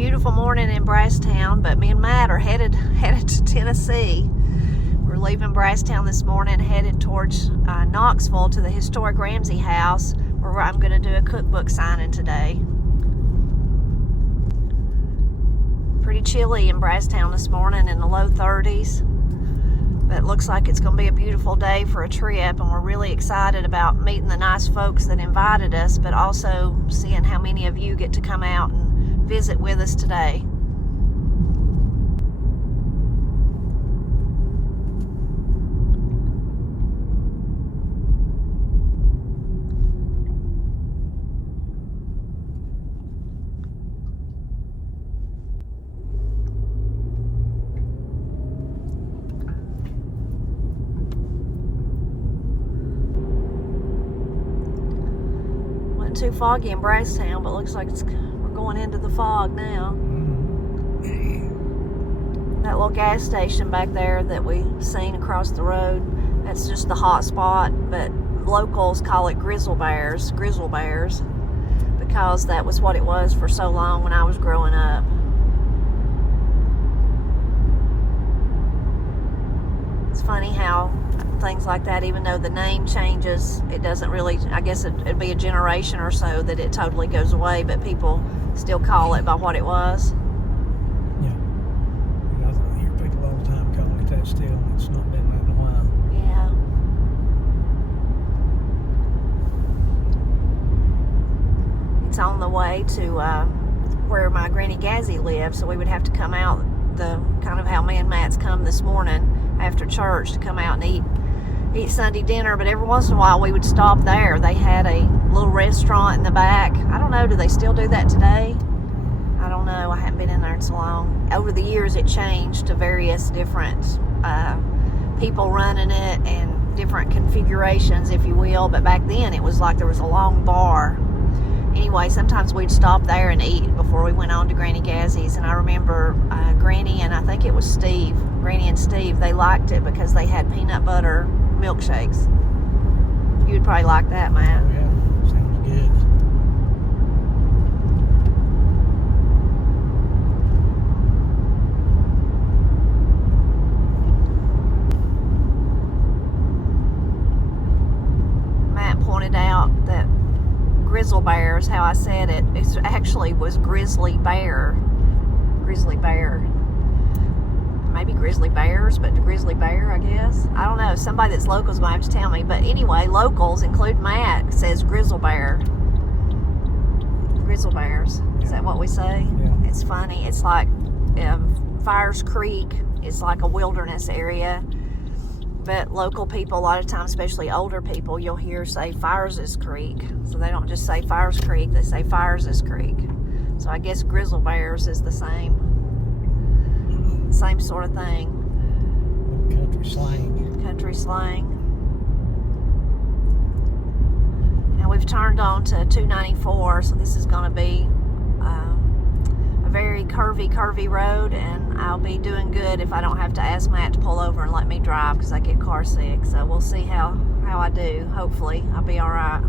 beautiful morning in Brasstown, but me and Matt are headed to Tennessee. We're leaving Brasstown this morning, headed towards Knoxville to the historic Ramsey house, where I'm going to do a cookbook signing today. Pretty chilly in Brasstown this morning, in the low 30s. But it looks like it's going to be a beautiful day for a trip, and we're really excited about meeting the nice folks that invited us, but also seeing how many of you get to come out and visit with us today. Too foggy in Brasstown, but looks like we're going into the fog now. That little gas station back there that we've seen across the road, that's just the hot spot, but locals call it grizzle bears, because that was what it was for so long when I was growing up. It's funny how things like that, even though the name changes, it doesn't really, I guess it'd be a generation or so that it totally goes away, but people still call it by what it was. Yeah. I hear people all the time calling it that still. It's not been that in a while. Yeah. It's on the way to where my Granny Gazzy lives, so we would have to come out the kind of how me and Matt's come this morning after church to come out and eat Sunday dinner, but every once in a while we would stop there. They had a little restaurant in the back. I don't know, do they still do that today? I don't know, I haven't been in there in so long. Over the years it changed to various different people running it and different configurations, if you will, but back then it was like there was a long bar. Anyway, sometimes we'd stop there and eat before we went on to Granny Gazzy's, and I remember Granny and I think it was Granny and Steve, they liked it because they had peanut butter milkshakes. You would probably like that, Matt. Oh, yeah. Sounds good. Matt pointed out that grizzle bears, how I said it, it actually was grizzly bear. Maybe grizzly bears, but the grizzly bear, I guess. I don't know. Somebody that's local is going to have to tell me. But anyway, locals, including Matt, says grizzle bear. Grizzle bears. Yeah. Is that what we say? Yeah. It's funny. It's like Fires Creek is like a wilderness area. But local people, a lot of times, especially older people, you'll hear say Fires' Creek. So they don't just say Fires Creek, they say Fires' Creek. So I guess grizzle bears is the same sort of thing. Country slang. Country slang. Now we've turned on to 294, so this is going to be a very curvy road, and I'll be doing good if I don't have to ask Matt to pull over and let me drive because I get car sick. So we'll see how I do. Hopefully I'll be all right.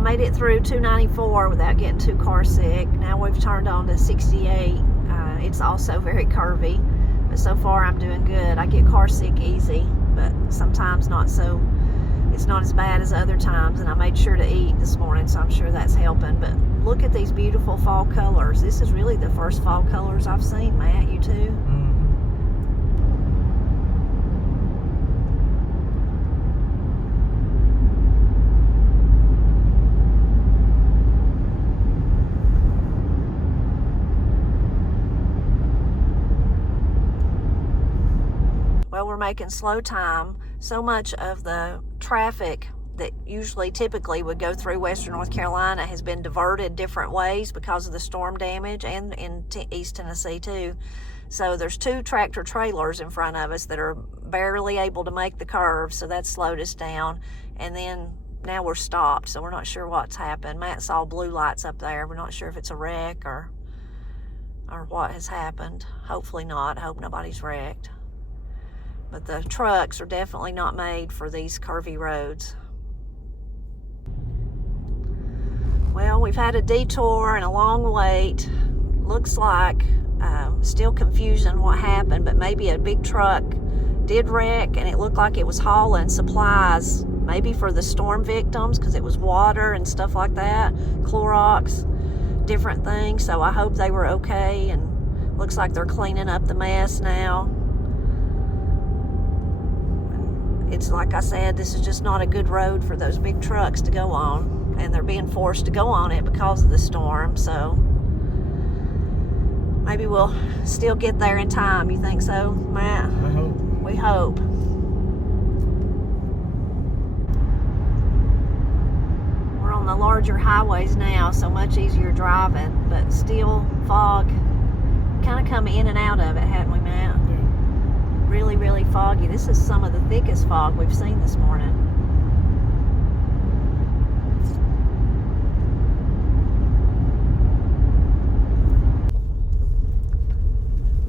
Made it through 294 without getting too car sick. Now we've turned on to 68. It's also very curvy, but so far I'm doing good. I get car sick easy, but sometimes not so it's not as bad as other times, and I made sure to eat this morning, so I'm sure that's helping. But look at these beautiful fall colors. This is really the first fall colors I've seen, Matt. You too? Mm-hmm. Well, we're making slow time. So much of the traffic that typically would go through western North Carolina has been diverted different ways because of the storm damage, and in East Tennessee too. So there's 2 tractor trailers in front of us that are barely able to make the curve, so that slowed us down. And then now we're stopped, so we're not sure what's happened. Matt saw blue lights up there. We're not sure if it's a wreck or what has happened. Hopefully not. I hope nobody's wrecked. But the trucks are definitely not made for these curvy roads. Well, we've had a detour and a long wait. Looks like still confusion what happened, but maybe a big truck did wreck, and it looked like it was hauling supplies, maybe for the storm victims, because it was water and stuff like that, Clorox, different things. So I hope they were okay, and looks like they're cleaning up the mess now. It's like I said, this is just not a good road for those big trucks to go on, and they're being forced to go on it because of the storm. So maybe we'll still get there in time. You think so, Matt? I hope. We hope. We're on the larger highways now, so much easier driving, but still fog. Kind of come in and out of it, hadn't we, Matt? Really, really foggy. This is some of the thickest fog we've seen this morning.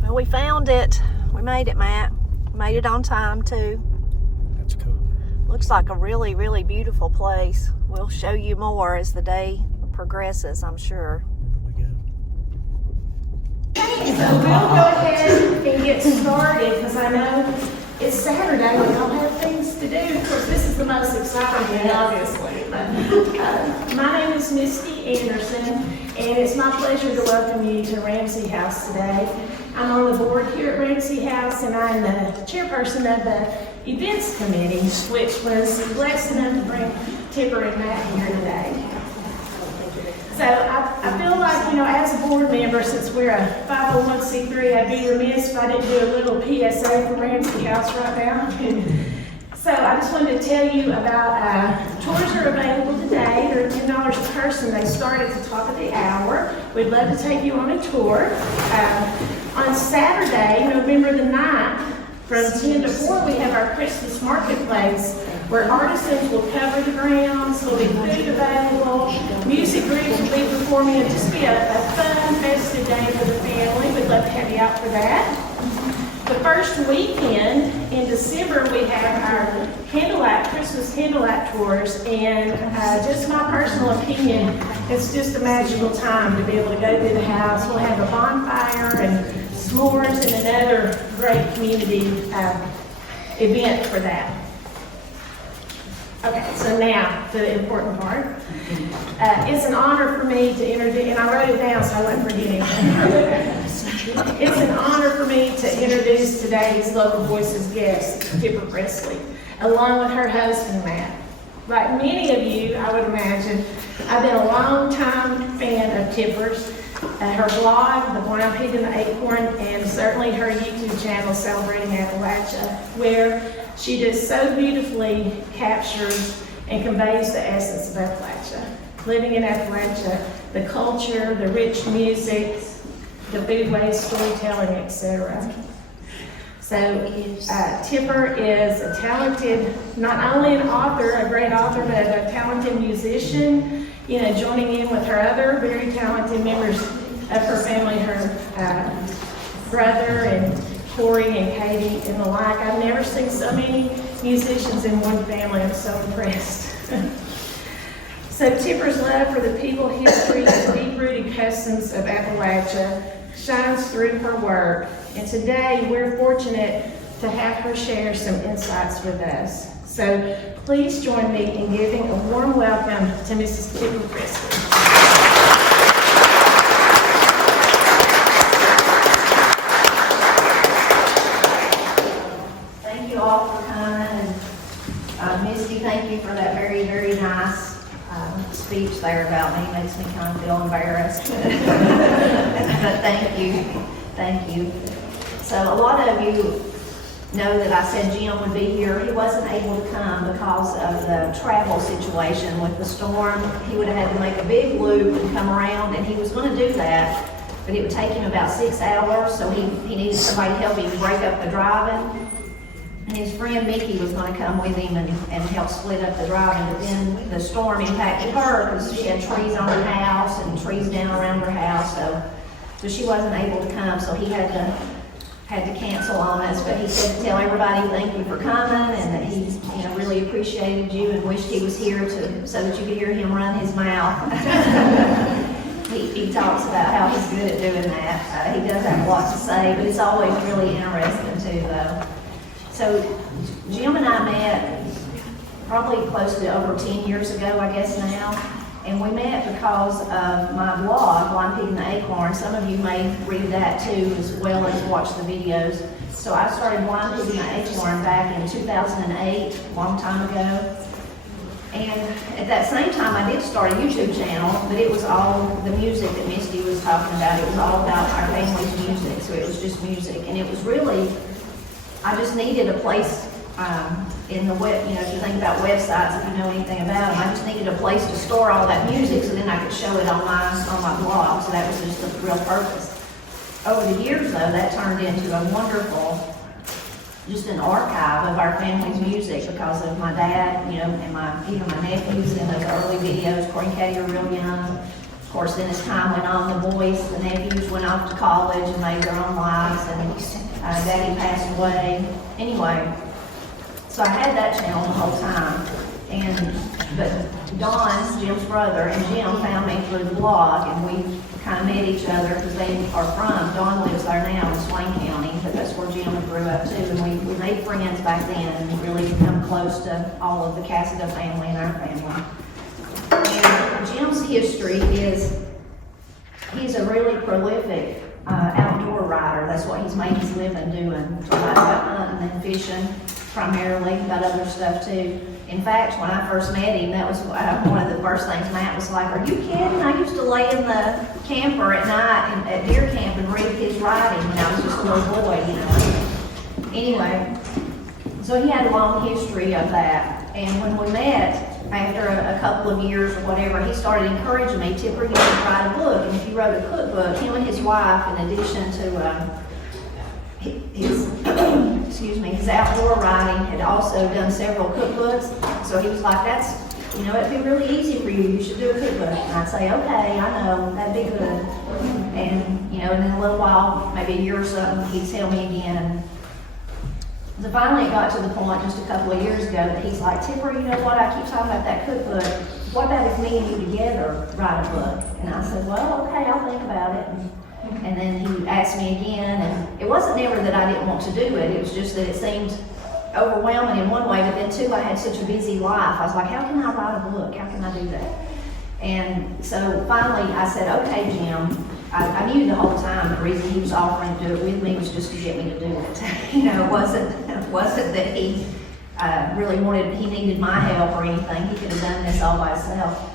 Well, we found it. We made it, Matt. Made it on time, too. That's cool. Looks like a really, really beautiful place. We'll show you more as the day progresses, I'm sure. So we'll go ahead and get started because I know it's Saturday. We all have things to do. Of course, this is the most exciting day, obviously. But, my name is Misty Anderson, and it's my pleasure to welcome you to Ramsey House today. I'm on the board here at Ramsey House, and I'm the chairperson of the events committee, which was blessed enough to bring Tipper and Matt here today. So I feel like, as a board member, since we're a 501c3, I'd be remiss if I didn't do a little PSA for Ramsey House right now. So I just wanted to tell you about tours are available today. They're $10 a person. They start at the top of the hour. We'd love to take you on a tour. On Saturday, November the 9th, from 10 to 4, we have our Christmas marketplace, where artisans will cover the grounds. There'll be food available, music groups will be performing. It'll just be a fun, festive day for the family. We'd love to have you out for that. The first weekend in December, we have our Christmas candlelight tours, and just my personal opinion, it's just a magical time to be able to go through the house. We'll have a bonfire and s'mores and another great community event for that. Okay, so now to the important part. It's an honor for me to introduce, and I wrote it down so I wouldn't forget anything. It's an honor for me to introduce today's Local Voices guest, Tipper Presley, along with her husband, Matt. Like many of you, I would imagine, I've been a long-time fan of Tipper's. Her blog, The Blind Pig and the Acorn, and certainly her YouTube channel, Celebrating Appalachia, where she just so beautifully captures and conveys the essence of Appalachia. Living in Appalachia, the culture, the rich music, the foodways, storytelling, etc. So Tipper is a talented, not only an author, a great author, but a talented musician, joining in with her other very talented members of her family, her brother and Corey and Katie and the like. I've never seen so many musicians in one family. I'm so impressed. So Tipper's love for the people, history, and deep-rooted customs of Appalachia shines through her work. And today we're fortunate to have her share some insights with us. So please join me in giving a warm welcome to Mrs. Tipper Preston. Thank you all for coming, and Misty, thank you for that very, very nice speech there about me. It makes me kind of feel embarrassed. But thank you. So a lot of you know that I said Jim would be here. He wasn't able to come because of the travel situation with the storm. He would have had to make a big loop and come around, and he was going to do that, but it would take him about 6 hours, so he needed somebody to help him break up the driving. And his friend Mickey was going to come with him and help split up the driving, but then the storm impacted her because she had trees on her house and trees down around her house, so she wasn't able to come, so he had to cancel on us. But he said to tell everybody thank you for coming, and that he really appreciated you and wished he was here so that you could hear him run his mouth. He talks about how he's good at doing that. He does have a lot to say, but it's always really interesting too, though. So Jim and I met probably close to over 10 years ago, I guess now. And we met because of my blog, Blind Pig in the Acorn. Some of you may read that too, as well as watch the videos. So I started Blind Pig in the Acorn back in 2008, a long time ago. And at that same time, I did start a YouTube channel, but it was all the music that Misty was talking about. It was all about our family's music, so it was just music. And it was really, I just needed a place in the web, if you think about websites, if you know anything about them, I just needed a place to store all that music so then I could show it on my blog. So that was just the real purpose. Over the years, though, that turned into a wonderful, just an archive of our family's music because of my dad, and even my nephews in those early videos. Corey and Katie were real young. Of course, then as time went on, the nephews went off to college and made their own lives, and Daddy passed away. Anyway, so I had that channel the whole time, but Don, Jim's brother, and Jim found me through the blog, and we kind of met each other because they are from, Don lives there now in Swain County, but that's where Jim grew up too, and we made friends back then and really become close to all of the Cassida family and our family. And Jim's history is, he's a really prolific outdoor rider. That's what he's made his living doing. So about hunting and fishing primarily, but other stuff too. In fact, when I first met him, that was one of the first things Matt was like, "Are you kidding? I used to lay in the camper at night at deer camp and read his writing when I was just a little boy, Anyway, so he had a long history of that. And when we met, after a couple of years or whatever, he started encouraging me, Tipper, you should write a book. And if you wrote a cookbook, him and his wife, in addition to his outdoor writing, had also done several cookbooks. So he was like, it'd be really easy for you. You should do a cookbook. And I'd say, okay, I know, that'd be good. And, and in a little while, maybe a year or something, he'd tell me again. So finally it got to the point just a couple of years ago that he's like, Tipper, you know what, I keep talking about that cookbook. What about if me and you together write a book? And I said, well, okay, I'll think about it. And then he asked me again, and it wasn't never that I didn't want to do it. It was just that it seemed overwhelming in one way, but then too, I had such a busy life. I was like, how can I write a book? How can I do that? And so finally I said, okay, Jim. I knew the whole time the reason he was offering to do it with me was just to get me to do it. It wasn't that he really he needed my help or anything. He could have done this all by himself.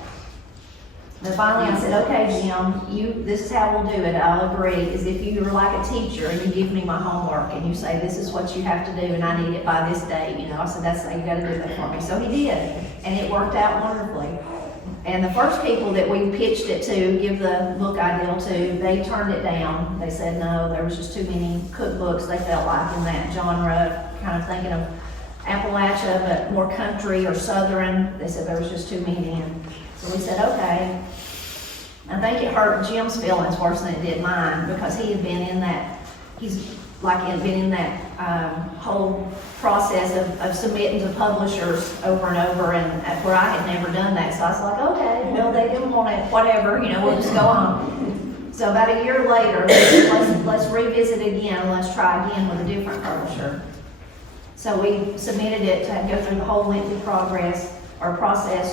But finally I said, okay, Jim, this is how we'll do it. I'll agree. Is if you were like a teacher and you give me my homework and you say, this is what you have to do and I need it by this date, I said, you got to do that for me. So he did, and it worked out wonderfully. And the first people that we pitched it to, give the book ideal to, they turned it down. They said no, there was just too many cookbooks they felt like in that genre, kind of thinking of Appalachia, but more country or southern. They said there was just too many. And so we said, okay. I think it hurt Jim's feelings worse than it did mine because he had been in that, whole process of submitting to publishers over and over, and where I had never done that. So I was like, okay, well, they didn't want it, whatever, we'll just go on. So about a year later, let's revisit again, let's try again with a different publisher. So we submitted it to go through the whole lengthy process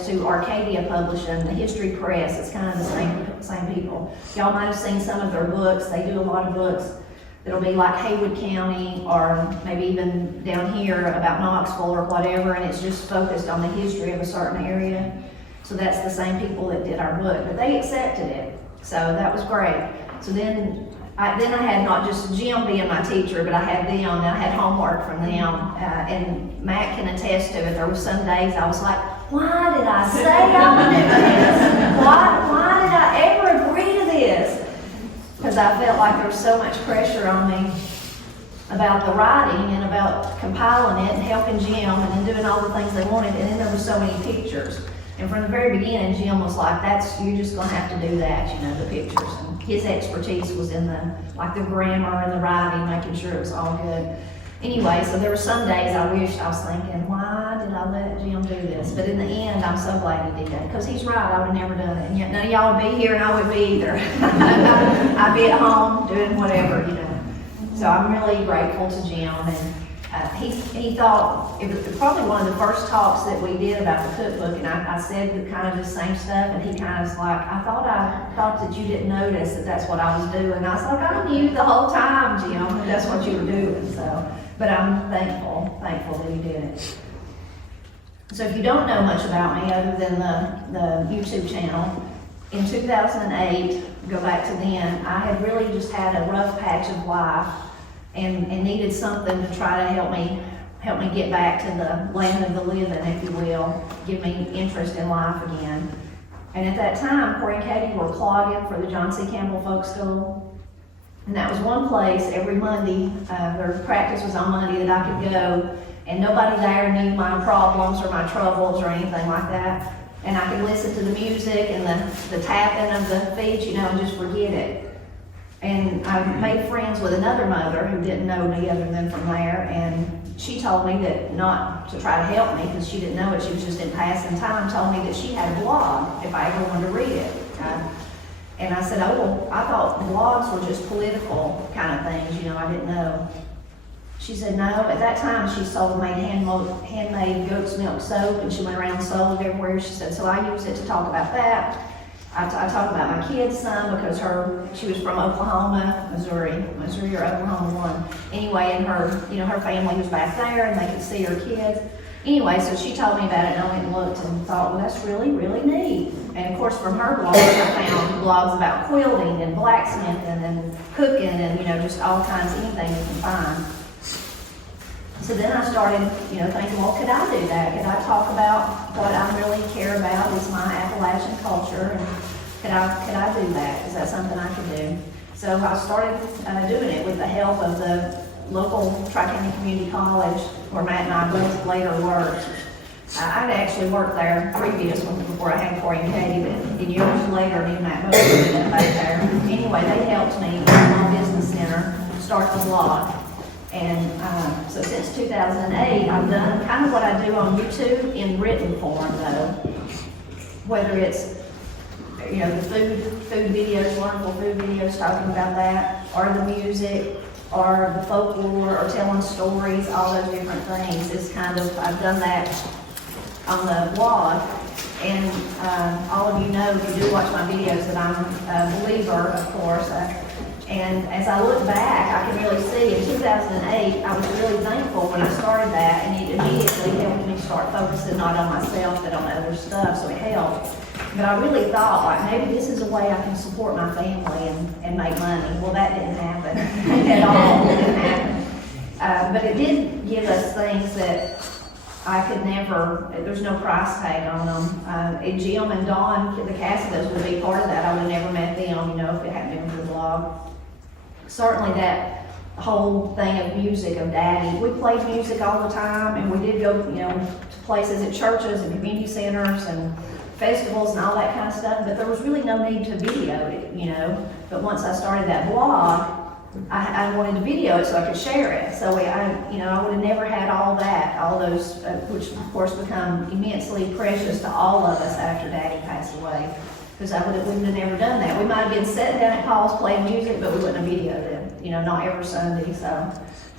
to Arcadia Publishing, the History Press. It's kind of the same people. Y'all might have seen some of their books. They do a lot of books that'll be like Haywood County, or maybe even down here about Knoxville or whatever, and it's just focused on the history of a certain area. So that's the same people that did our book, but they accepted it. So that was great. So then I had not just Jim being my teacher, but I had them, and I had homework from them, and Matt can attest to it. There were some days I was like, why did I say I would do this? Why did I ever agree to this? Because I felt like there was so much pressure on me about the writing and about compiling it and helping Jim and then doing all the things they wanted, and then there were so many pictures. And from the very beginning, Jim was like, you're just gonna have to do that, the pictures. And his expertise was in the grammar and the writing, making sure it was all good. Anyway, so there were some days I was thinking, why did I let Jim do this? But in the end, I'm so glad he did that, because he's right, I would have never done it. And yet none of y'all would be here and I wouldn't be either. I'd be at home doing whatever, So I'm really grateful to Jim, and he thought, it was probably one of the first talks that we did about the cookbook, and I said kind of the same stuff, and he kind of was like, I thought that you didn't notice that that's what I was doing. And I was like, I knew the whole time, Jim, that that's what you were doing. So, but I'm thankful that you did it. So if you don't know much about me other than the YouTube channel, in 2008, go back to then, I had really just had a rough patch of life and needed something to try to help me get back to the land of the living, if you will, give me interest in life again. And at that time, Corey and Katie were clogging for the John C. Campbell Folk School. And that was one place every Monday, their practice was on Monday, that I could go, and nobody there knew my problems or my troubles or anything like that. And I could listen to the music and the tapping of the feet, and just forget it. And I made friends with another mother who didn't know me other than from there, and she told me that not to try to help me because she didn't know it, she was just in passing time, told me that she had a blog if I ever wanted to read it. And I said, oh, well, I thought blogs were just political kind of things, I didn't know. She said, no, at that time she made handmade goat's milk soap, and she went around and sold it everywhere. She said, so I used it to talk about that. I talk about my kids some because she was from Missouri or Oklahoma one. Anyway, and her family was back there and they could see her kids. Anyway, so she told me about it, and I went and looked and thought, well, that's really, really neat. And of course, from her blog, I found blogs about quilting and blacksmithing and cooking and, just all kinds, anything you can find. So then I started, thinking, well, could I do that? Could I talk about what I really care about is my Appalachian culture, and could I do that? Is that something I could do? So I started doing it with the help of the local Tri-County Community College, where Matt and I both later worked. I'd actually worked there previously before I had Corey and Katie, but years later, me and Matt both went back there. Anyway, they helped me in the Small Business Center start the blog. And so since 2008, I've done kind of what I do on YouTube in written form, though. Whether it's, the food videos, wonderful food videos talking about that, or the music, or the folklore, or telling stories, all those different things. I've done that on the blog. And all of you know, if you do watch my videos, that I'm a believer, of course. And as I look back, I can really see in 2008, I was really thankful when I started that, and it immediately helped me start focusing not on myself, but on other stuff, so it helped. But I really thought, maybe this is a way I can support my family and make money. Well, that didn't happen at all. It didn't happen. But it did give us things that I could never, there's no price tag on them. Jim and Dawn, the Cassidas, would be part of that. I would have never met them, if it hadn't been for the blog. Certainly that whole thing of music, of Daddy. We played music all the time, and we did go, to places at churches and community centers and festivals and all that kind of stuff, but there was really no need to video it, But once I started that blog, I wanted to video it so I could share it. So I would have never had all those, which of course become immensely precious to all of us after Daddy passed away. Because we wouldn't have never done that. We might have been sitting down at Paul's playing music, but we wouldn't have videoed it, not every Sunday. So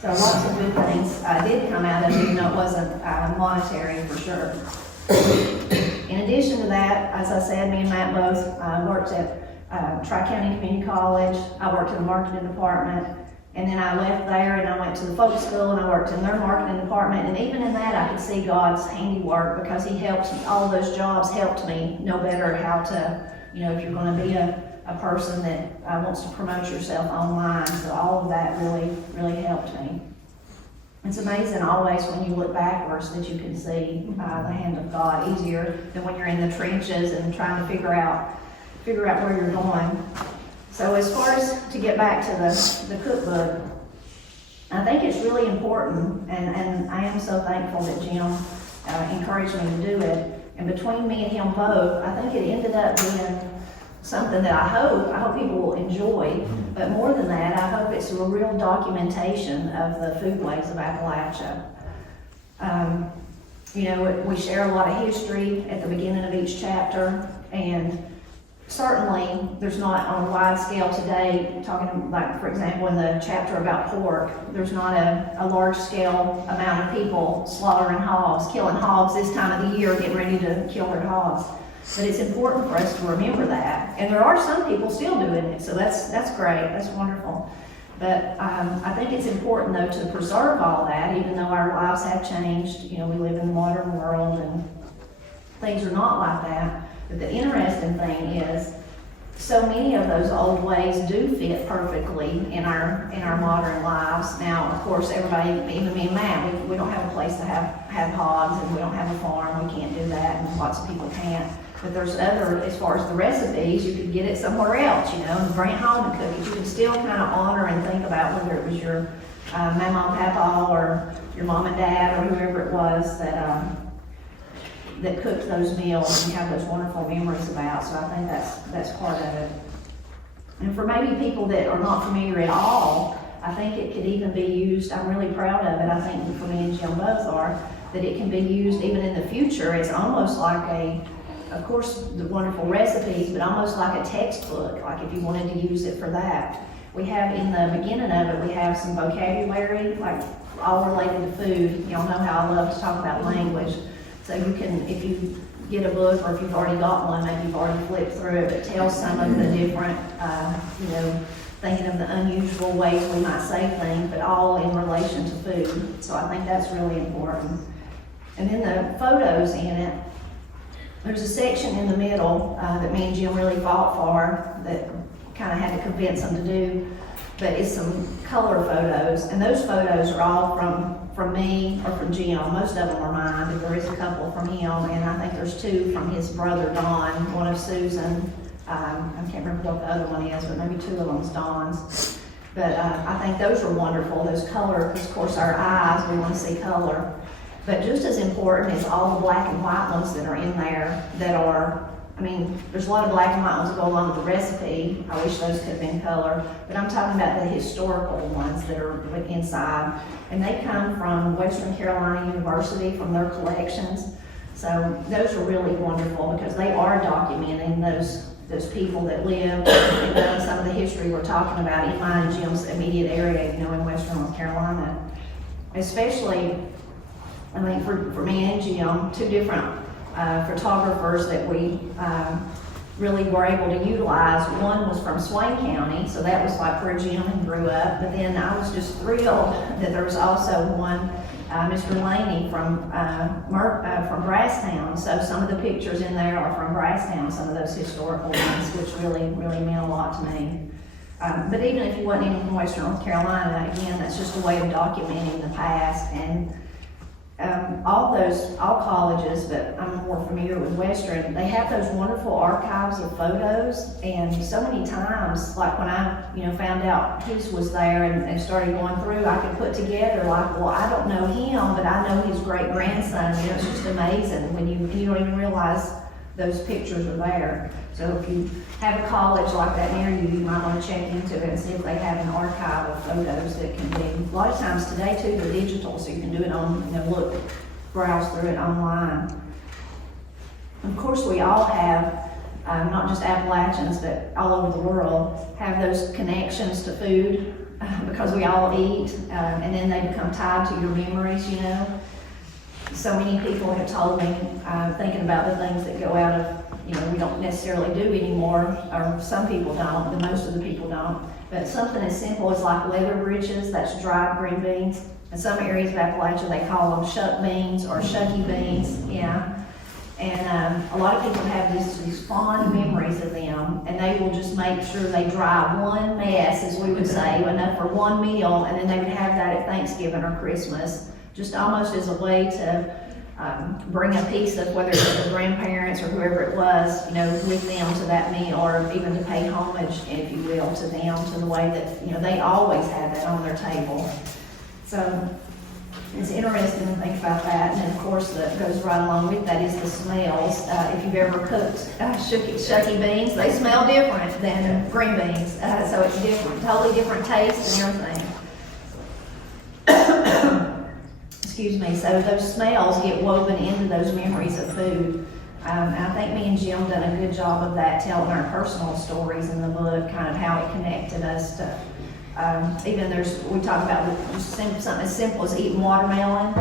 So lots of good things did come out of it, even though it wasn't monetary for sure. In addition to that, as I said, me and Matt both worked at Tri-County Community College. I worked in the marketing department, and then I left there and I went to the folk school and I worked in their marketing department. And even in that, I could see God's handiwork, because He helped me. All those jobs helped me know better how to, if you're going to be a person that wants to promote yourself online. So all of that really, really helped me. It's amazing always when you look backwards that you can see the hand of God easier than when you're in the trenches and trying to figure out where you're going. So as far as to get back to the cookbook, I think it's really important, and I am so thankful that Jim encouraged me to do it. And between me and him both, I think it ended up being something that I hope people will enjoy. But more than that, I hope it's a real documentation of the foodways of Appalachia. We share a lot of history at the beginning of each chapter, and certainly there's not on a wide scale today, talking like, for example, in the chapter about pork, there's not a large scale amount of people slaughtering hogs, killing hogs this time of the year, getting ready to kill their hogs. But it's important for us to remember that. And there are some people still doing it, so that's great, that's wonderful. But I think it's important, though, to preserve all that, even though our lives have changed. We live in the modern world and things are not like that. But the interesting thing is, so many of those old ways do fit perfectly in our modern lives. Now, of course, everybody, even me and Matt, we don't have a place to have hogs, and we don't have a farm. We can't do that, and lots of people can't. But there's other, as far as the recipes, you could get it somewhere else, and bring it home and cook it. You can still kind of honor and think about whether it was your mama and papa or your mom and dad or whoever it was that cooked those meals and have those wonderful memories about. So I think that's part of it. And for maybe people that are not familiar at all, I think it could even be used. I'm really proud of it. I think for me and Jim both are, that it can be used even in the future. It's almost like of course, the wonderful recipes, but almost like a textbook, like if you wanted to use it for that. We have, in the beginning of it, we have some vocabulary, like all related to food. Y'all know how I love to talk about language. So you can, if you get a book, or if you've already got one, maybe you've already flipped through it, it tells some of the different, thinking of the unusual ways we might say things, but all in relation to food. So I think that's really important. And then the photos in it, there's a section in the middle that me and Jim really fought for, that kind of had to convince them to do, but it's some color photos, and those photos are all from me or from Jim. Most of them are mine, but there is a couple from him, and I think there's two from his brother Don, one of Susan. I can't remember what the other one is, but maybe two of them's Don's. But I think those are wonderful, those color, because of course our eyes, we want to see color. But just as important is all the black and white ones that are in there that are, there's a lot of black and white ones that go along with the recipe. I wish those could have been color. But I'm talking about the historical ones that are inside. And they come from Western Carolina University, from their collections. So those are really wonderful, because they are documenting those people that lived and some of the history we're talking about in mine and Jim's immediate area, in Western North Carolina. Especially, for me and Jim, two different photographers that we really were able to utilize. One was from Swain County, so that was like where Jim grew up. But then I was just thrilled that there was also one, Mr. Laney from Brasstown. So some of the pictures in there are from Brasstown, some of those historical ones, which really, really meant a lot to me. But even if you wasn't in Western North Carolina, again, that's just a way of documenting the past. And all colleges, but I'm more familiar with Western, they have those wonderful archives of photos. And so many times, like when I, found out whose was there and started going through, I could put together like, well, I don't know him, but I know his great grandson. It's just amazing when you don't even realize those pictures are there. So if you have a college like that near you, you might want to check into it and see if they have an archive of photos that can be. A lot of times today too, they're digital, so you can do it on, browse through it online. Of course, we all have, not just Appalachians, but all over the world, have those connections to food. because we all eat, and then they become tied to your memories, you know. So many people have told me, thinking about the things that go out of, you know, we don't necessarily do anymore, or some people don't, but most of the people don't. But something as simple as like leather breeches, that's dried green beans. In some areas of Appalachia, they call them shuck beans or shucky beans, yeah. And a lot of people have these fond memories of them, and they will just make sure they dry one mess, as we would say, enough for one meal, and then they would have that at Thanksgiving or Christmas, just almost as a way to bring a piece of, whether it's the grandparents or whoever it was, you know, with them to that meal, or even to pay homage, if you will, to them, to the way that, you know, they always had that on their table. So it's interesting to think about that, and then of course that goes right along with that is the smells. If you've ever cooked shucky beans, they smell different than green beans, so it's different, totally different taste and everything. Excuse me. So those smells get woven into those memories of food. And I think me and Jim done a good job of that, telling our personal stories in the book, kind of how it connected us to. Even we talk about something as simple as eating watermelon,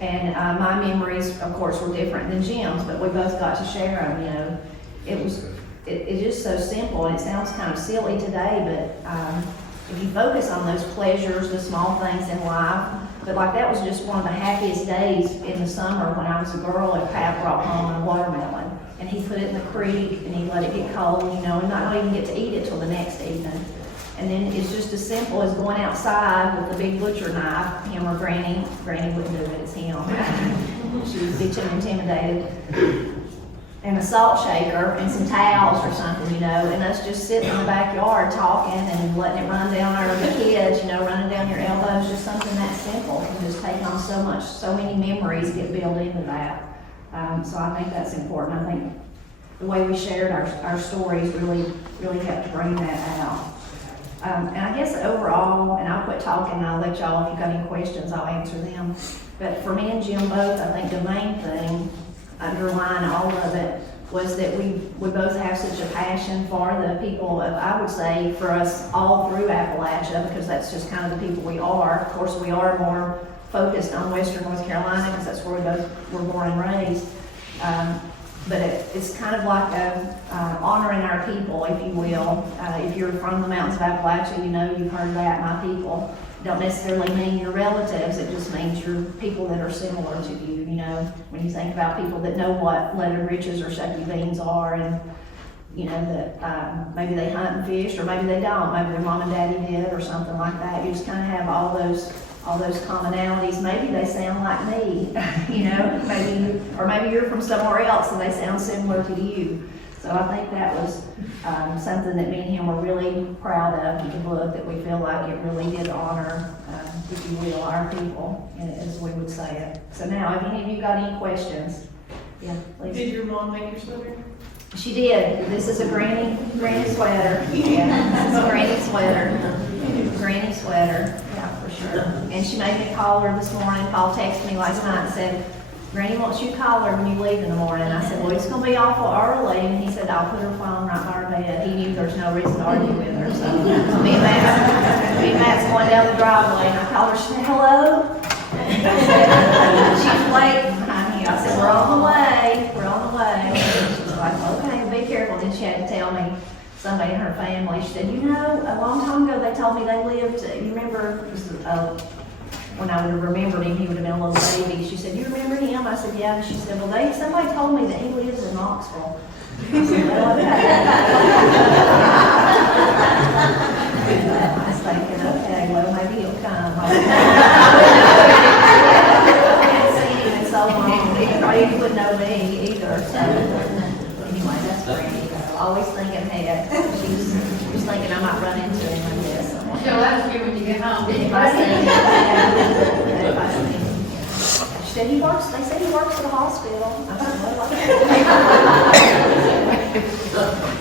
and my memories, of course, were different than Jim's, but we both got to share them. You know, it's just so simple, and it sounds kind of silly today, but if you focus on those pleasures, the small things in life, but like that was just one of the happiest days in the summer when I was a girl, and Pat brought home a watermelon, and he put it in the creek, and he let it get cold, you know, and not even get to eat it till the next evening. And then it's just as simple as going outside with a big butcher knife, him or Granny wouldn't do it, it's him. She would be too intimidated. And a salt shaker and some towels or something, you know, and us just sitting in the backyard talking and letting it run down our kids, you know, running down your elbows, just something that simple can just take on so many memories get built into that. So I think that's important. I think the way we shared our stories really helped bring that out. And I guess overall, and I'll quit talking and I'll let y'all, if you've got any questions, I'll answer them. But for me and Jim both, I think the main thing underlying all of it was that we both have such a passion for the people of, I would say, for us all through Appalachia, because that's just kind of the people we are. Of course, we are more focused on Western North Carolina because that's where we both were born and raised. But it's kind of like honoring our people, if you will. If you're from the mountains of Appalachia, you know you've heard that, my people. Don't necessarily mean your relatives, it just means your people that are similar to you, you know. When you think about people that know what leather breeches or shucky beans are, and you know that maybe they hunt and fish, or maybe they don't, maybe their mom and daddy did, or something like that. You just kind of have all those commonalities. Maybe they sound like me, you know, maybe you're from somewhere else and they sound similar to you. So I think that was something that me and him were really proud of in the book, that we feel like it really did honor, if you will, our people, as we would say it. So now, if any of you got any questions, yeah, please. Did your mom make your sweater? She did. This is a granny sweater. Yeah, this is a granny sweater. Granny sweater, yeah, for sure. And she made me call her this morning. Paul texted me last night and said, Granny wants you to call her when you leave in the morning. I said, well, it's going to be awful early. And he said, I'll put her phone right by her bed. He knew there's no reason to argue with her. So me and Matt's going down the driveway, and I called her. She said, hello. She's waiting behind me. I said, we're on the way. We're on the way. She was like, okay, be careful. Then she had to tell me, somebody in her family, she said, you know, a long time ago they told me they lived, you remember, when I would have remembered him, he would have been a little baby. She said, you remember him? I said, yeah. And she said, well, somebody told me that he lives in Knoxville. I said, well, okay. I was thinking, okay, well, maybe he'll come. I hadn't seen him in so long. He wouldn't know me either. So anyway, that's Brandy. Always thinking ahead. She's thinking I might run into him, I guess. She'll ask you when you get home. If I see him, she said they said he works at the hospital. I said, well,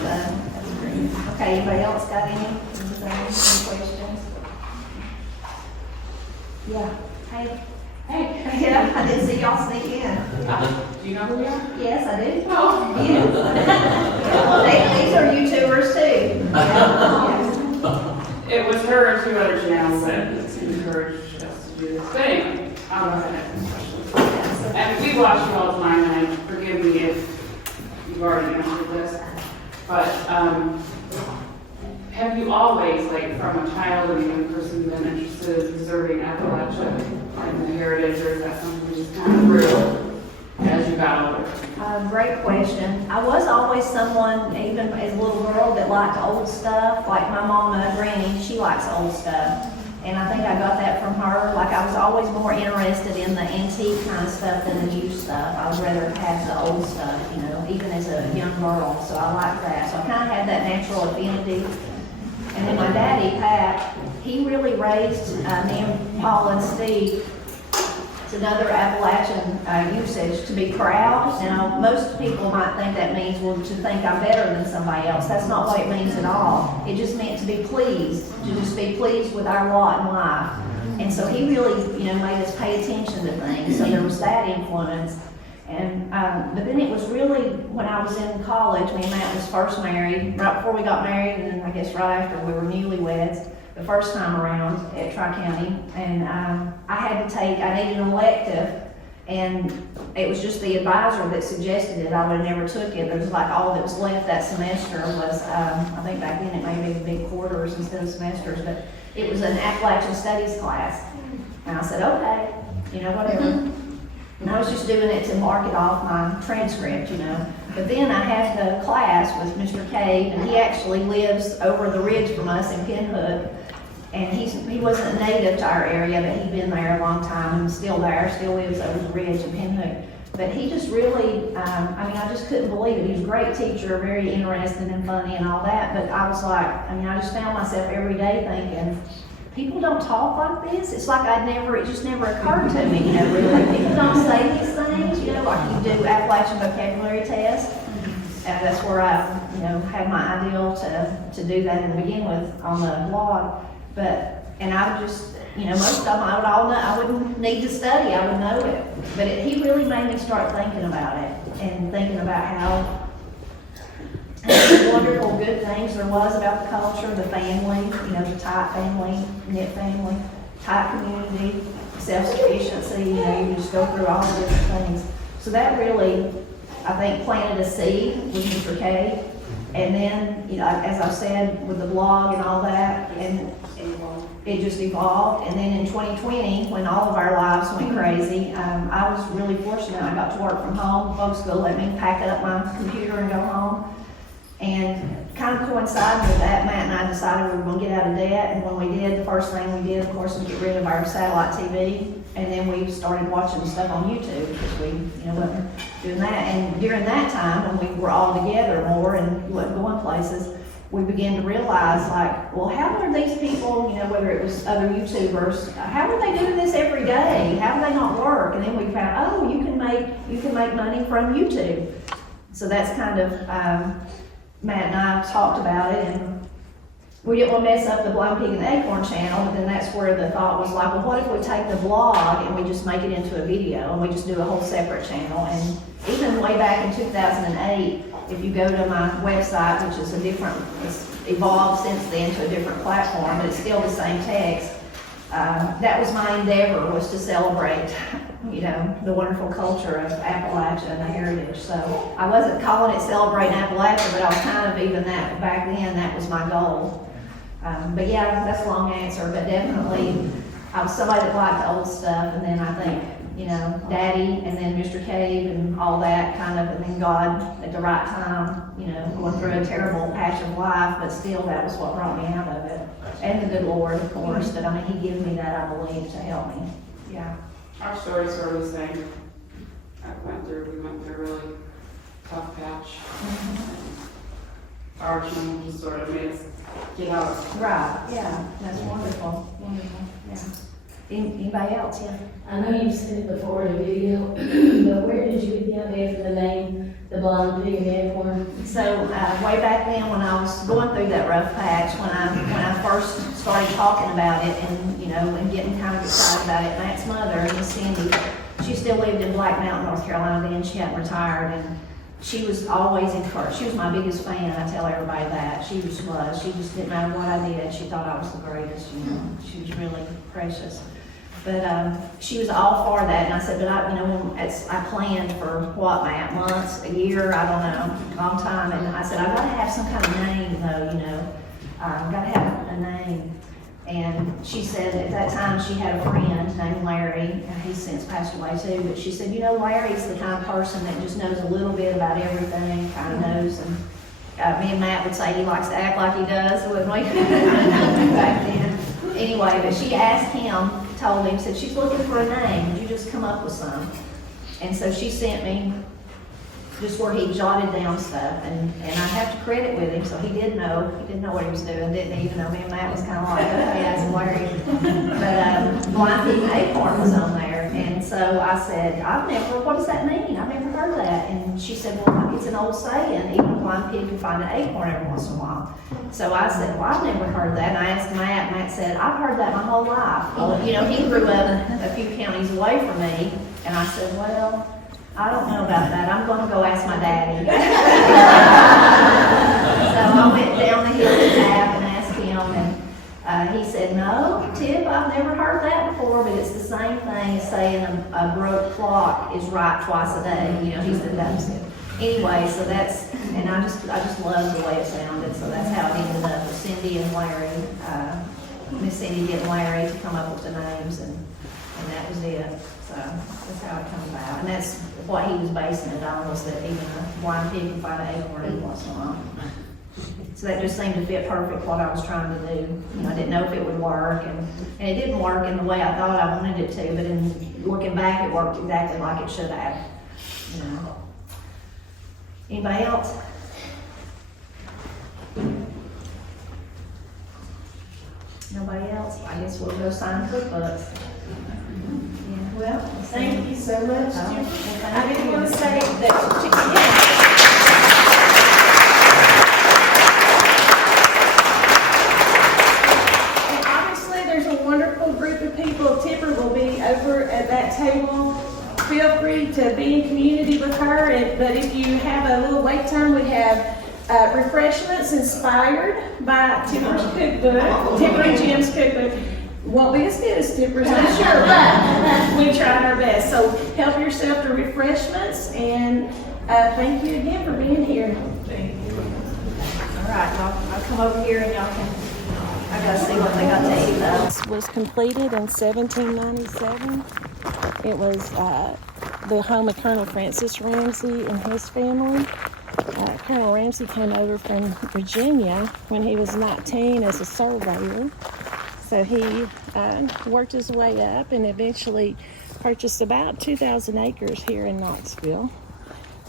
that's great. Okay, anybody else got any questions? Yeah. Hey. Yeah, I didn't see y'all sneak in. Do you know who we are? Yes, I do. Oh. Yes. These are YouTubers too. Yeah. It was her a few other channels that encourage us to do this. But anyway, I'll go ahead and ask questions. And we watch you all the time, and forgive me if you've already answered this, but have you always, like from a child or young person, been interested in preserving Appalachia and the heritage, or is that something you just kind of grew as you got older? Great question. I was always someone, even as a little girl, that liked old stuff. Like my mama, Granny, she likes old stuff. And I think I got that from her. Like I was always more interested in the antique kind of stuff than the new stuff. I would rather have the old stuff, you know, even as a young girl. So I liked that. So I kind of had that natural affinity. And then my daddy, Pat, he really raised me and Paul and Steve. It's another Appalachian usage, to be proud. Now, most people might think that means, well, to think I'm better than somebody else. That's not what it means at all. It just meant to be pleased, to just be pleased with our lot in life. And so he really, you know, made us pay attention to things. So there was that influence. And but then it was really when I was in college, me and Matt was first married, right before we got married, and then I guess right after we were newlyweds. The first time around at Tri-County, and I needed an elective, and it was just the advisor that suggested it. I would have never took it. There was like all that was left that semester was, I think back then it may be big quarters instead of semesters, but it was an Appalachian Studies class. And I said, okay, you know, whatever. And I was just doing it to mark it off my transcript, you know. But then I had the class with Mr. Cave, and he actually lives over the ridge from us in Pinhook. And he wasn't native to our area, but he'd been there a long time and still there, still lives over the ridge in Pinhook. But he just really, I just couldn't believe it. He was a great teacher, very interesting and funny and all that. But I was like, I just found myself every day thinking, people don't talk like this. It's like it just never occurred to me, you know, really. People don't say these things, you know, like you do Appalachian vocabulary tests. And that's where I, you know, had my ideal to do that to begin with on the blog. And I would just, you know, most of them I wouldn't need to study, I would know it. But he really made me start thinking about it and thinking about how wonderful good things there was about the culture, the family, you know, the tight family, knit family, tight community, self-sufficiency, you know, you just go through all the different things. So that really, I think, planted a seed with Mr. K. And then, you know, as I said, with the blog and all that, and it just evolved. And then in 2020, when all of our lives went crazy, I was really fortunate. I got to work from home. Folks go let me pack up my computer and go home. And kind of coinciding with that, Matt and I decided we were going to get out of debt. And when we did, the first thing we did, of course, was get rid of our satellite TV. And then we started watching stuff on YouTube because we, you know, wasn't doing that. And during that time, when we were all together more and wasn't going places, we began to realize, like, well, how are these people, you know, whether it was other YouTubers, how are they doing this every day? How do they not work? And then we found, oh, you can make money from YouTube. So that's kind of, Matt and I talked about it, and we didn't want to mess up the Blind Pig and the Acorn channel, but then that's where the thought was like, well, what if we take the blog and we just make it into a video and we just do a whole separate channel? And even way back in 2008, if you go to my website, which is it's evolved since then to a different platform, but it's still the same text. That was my endeavor, was to celebrate, you know, the wonderful culture of Appalachia and the heritage. So I wasn't calling it Celebrating Appalachia, but I was kind of even that, back then, that was my goal. But yeah, that's a long answer, but definitely I was somebody that liked the old stuff, and then I think, you know, Daddy, and then Mr. Cave, and all that kind of, and then God at the right time, you know, going through a terrible patch of life, but still that was what brought me out of it. And the good Lord, of course, but I mean, He gives me that, I believe, to help me. Yeah. Our story's sort of the same. We went through a really tough patch. Our channel just sort of made us get out. Right, yeah, that's wonderful, yeah. Anybody else, yeah? I know you've said it before in a video, but where did you get the idea for the name, The Blind Pig and the Acorn? So way back then, when I was going through that rough patch, when I first started talking about it, and you know, and getting kind of excited about it, Matt's mother, Miss Cindy, she still lived in Black Mountain, North Carolina then. She hadn't retired, and she was always encouraged. She was my biggest fan. I tell everybody that. She just was. She just didn't matter what I did. She thought I was the greatest, you know. She was really precious. But she was all for that, and I said, but I planned for what, Matt, months, a year, I don't know, long time, and I said, I've got to have some kind of name, though, you know. I've got to have a name. And she said at that time she had a friend named Larry, and he's since passed away too, but she said, you know, Larry's the kind of person that just knows a little bit about everything, kind of knows, and me and Matt would say he likes to act like he does, wouldn't we? Back then. Anyway, but she asked him, told him, said, she's looking for a name, would you just come up with some? And so she sent me just where he jotted down stuff, and I have to credit with him, so he did know what he was doing, didn't he? Even though me and Matt was kind of like, okay, that's Larry. But Blind Pig and Acorn was on there, and so I said, what does that mean? I've never heard that. And she said, well, it's an old saying, even a blind pig can find an acorn every once in a while. So I said, well, I've never heard that, and I asked Matt, and Matt said, I've heard that my whole life. Well, you know, he grew up a few counties away from me, and I said, well, I don't know about that. I'm going to go ask my daddy. So I went down the hill to Tab and asked him, and he said, no, Tip, I've never heard that before, but it's the same thing as saying a broke clock is right twice a day. You know, he said that's it. Anyway, so that's, and I just love the way it sounded, so that's how it ended up with Cindy and Larry, Miss Cindy getting Larry to come up with the names, and that was it. So that's how it come about. And that's what he was basing it on, was that even a blind pig can find an acorn every once in a while. So that just seemed to fit perfect what I was trying to do. You know, I didn't know if it would work, and it didn't work in the way I thought I wanted it to, but in looking back, it worked exactly like it should have. You know. Anybody else? Nobody else? I guess we'll go sign cookbooks. Yeah, well, Thank you so much. Oh, I didn't want to say that. And obviously, there's a wonderful group of people. Tipper will be over at that table. Feel free to be in community with her. But if you have a little wait time, we have refreshments inspired by Tipper's cookbook, Tipper and Jim's cookbook. Won't be as good as Tipper's, I'm sure, but we tried our best. So help yourself to refreshments, and thank you again for being here. Thank you. All right, y'all, I'll come over here and y'all can, I gotta see what they got to eat though. This was completed in 1797. It was the home of Colonel Francis Ramsey and his family. Colonel Ramsey came over from Virginia when he was 19 as a surveyor. So he worked his way up and eventually purchased about 2,000 acres here in Knoxville.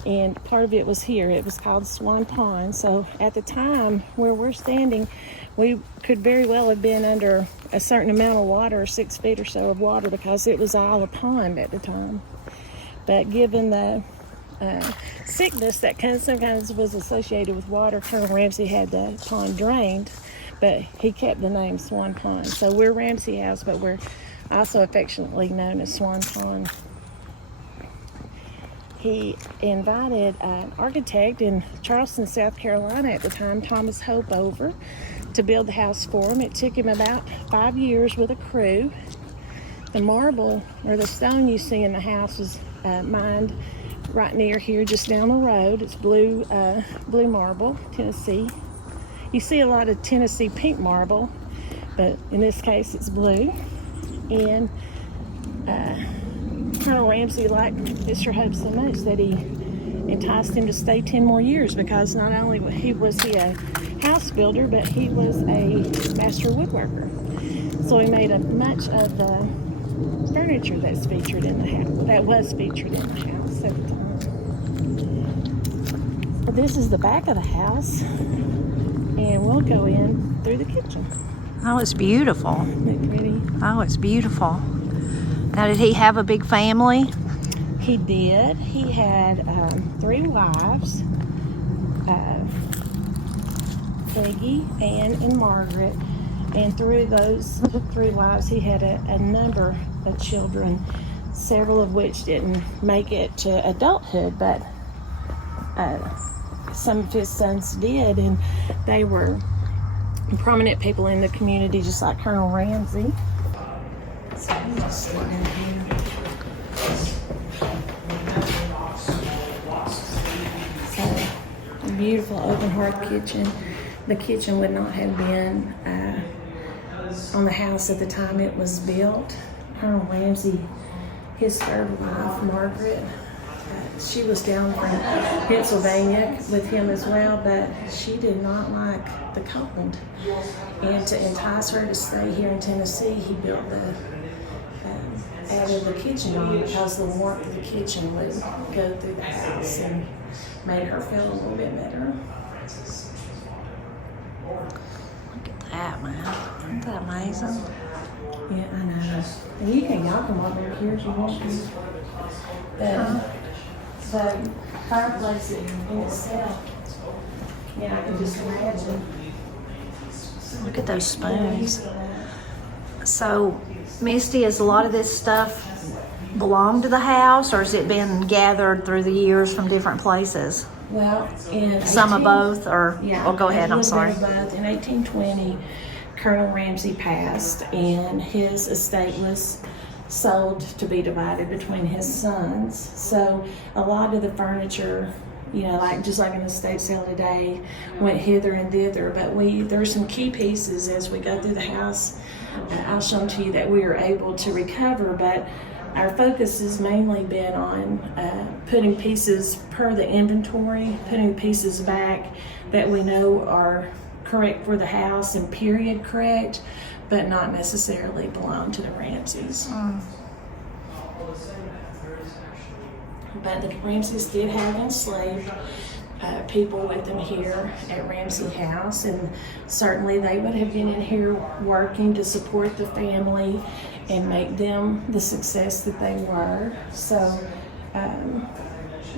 And part of it was here. It was called Swan Pond. So at the time where we're standing, we could very well have been under a certain amount of water, 6 feet or so of water, because it was all a pond at the time. But given the sickness that sometimes was associated with water, Colonel Ramsey had the pond drained, but he kept the name Swan Pond. So we're Ramsey House, but we're also affectionately known as Swan Pond. He invited an architect in Charleston, South Carolina at the time, Thomas Hope, over to build the house for him. It took him about 5 years with a crew. The marble, or the stone you see in the house, was mined right near here, just down the road. It's blue marble, Tennessee. You see a lot of Tennessee pink marble, but in this case it's blue. And Colonel Ramsey liked Mr. Hope so much that he enticed him to stay 10 more years, because not only was he a house builder, but he was a master woodworker. So he made much of the furniture that's featured in the house, that was featured in the house at the time. Well, this is the back of the house, and we'll go in through the kitchen. Oh, it's beautiful. Isn't it pretty? Oh, it's beautiful. Now, did he have a big family? He did. He had 3 wives, Peggy, Ann, and Margaret. And through those 3 wives, he had a number of children, several of which didn't make it to adulthood, but some of his sons did, and they were prominent people in the community, just like Colonel Ramsey. So I'm just sitting in here. So, a beautiful open hearth kitchen. The kitchen would not have been on the house at the time it was built. Colonel Ramsey, his third wife, Margaret, she was down from Pennsylvania with him as well, but she did not like the cold. And to entice her to stay here in Tennessee, he built the added the kitchen on because the warmth of the kitchen would go through the house and made her feel a little bit better. Look at that, man. Isn't that amazing? Yeah, I know. And y'all can walk over here if you want to. The fireplace in itself, yeah, I can just imagine. Look at those spoons. So, Misty, is a lot of this stuff belong to the house, or has it been gathered through the years from different places? Well, in Some of both, or go ahead. I'm sorry. In 1820, Colonel Ramsey passed, and his estate was sold to be divided between his sons. So a lot of the furniture, like just like an estate sale today, went hither and thither. But there are some key pieces as we go through the house. I'll show them to you that we were able to recover, but our focus has mainly been on putting pieces per the inventory, putting pieces back that we know are correct for the house and period correct, but not necessarily belong to the Ramseys. But the Ramseys did have enslaved people with them here at Ramsey House, and certainly they would have been in here working to support the family and make them the success that they were. So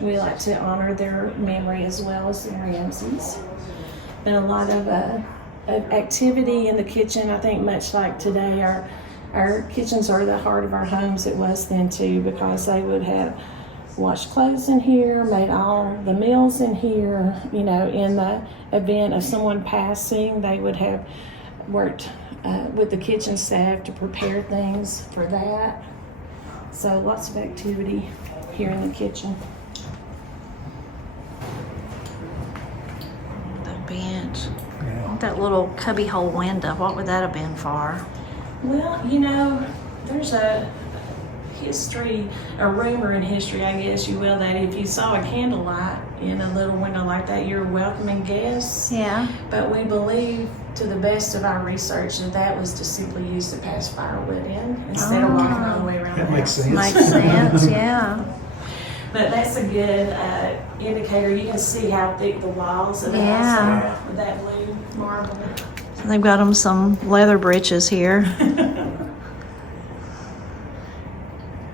we like to honor their memory as well as the Ramseys. Been a lot of activity in the kitchen. I think much like today, our kitchens are the heart of our homes. It was then too, because they would have washed clothes in here, made all the meals in here. In the event of someone passing, they would have worked with the kitchen staff to prepare things for that. So lots of activity here in the kitchen. The bench. That little cubbyhole window, what would that have been for? Well, there's a rumor in history, I guess you will, that if you saw a candlelight in a little window like that, you're welcoming guests. Yeah. But we believe, to the best of our research, that was to simply use to pass firewood in instead of walking all the way around That the makes house. sense. Makes sense, yeah. But that's a good indicator. You can see how thick the walls of the Yeah. house are with that blue marble. So they've got them some leather breeches here.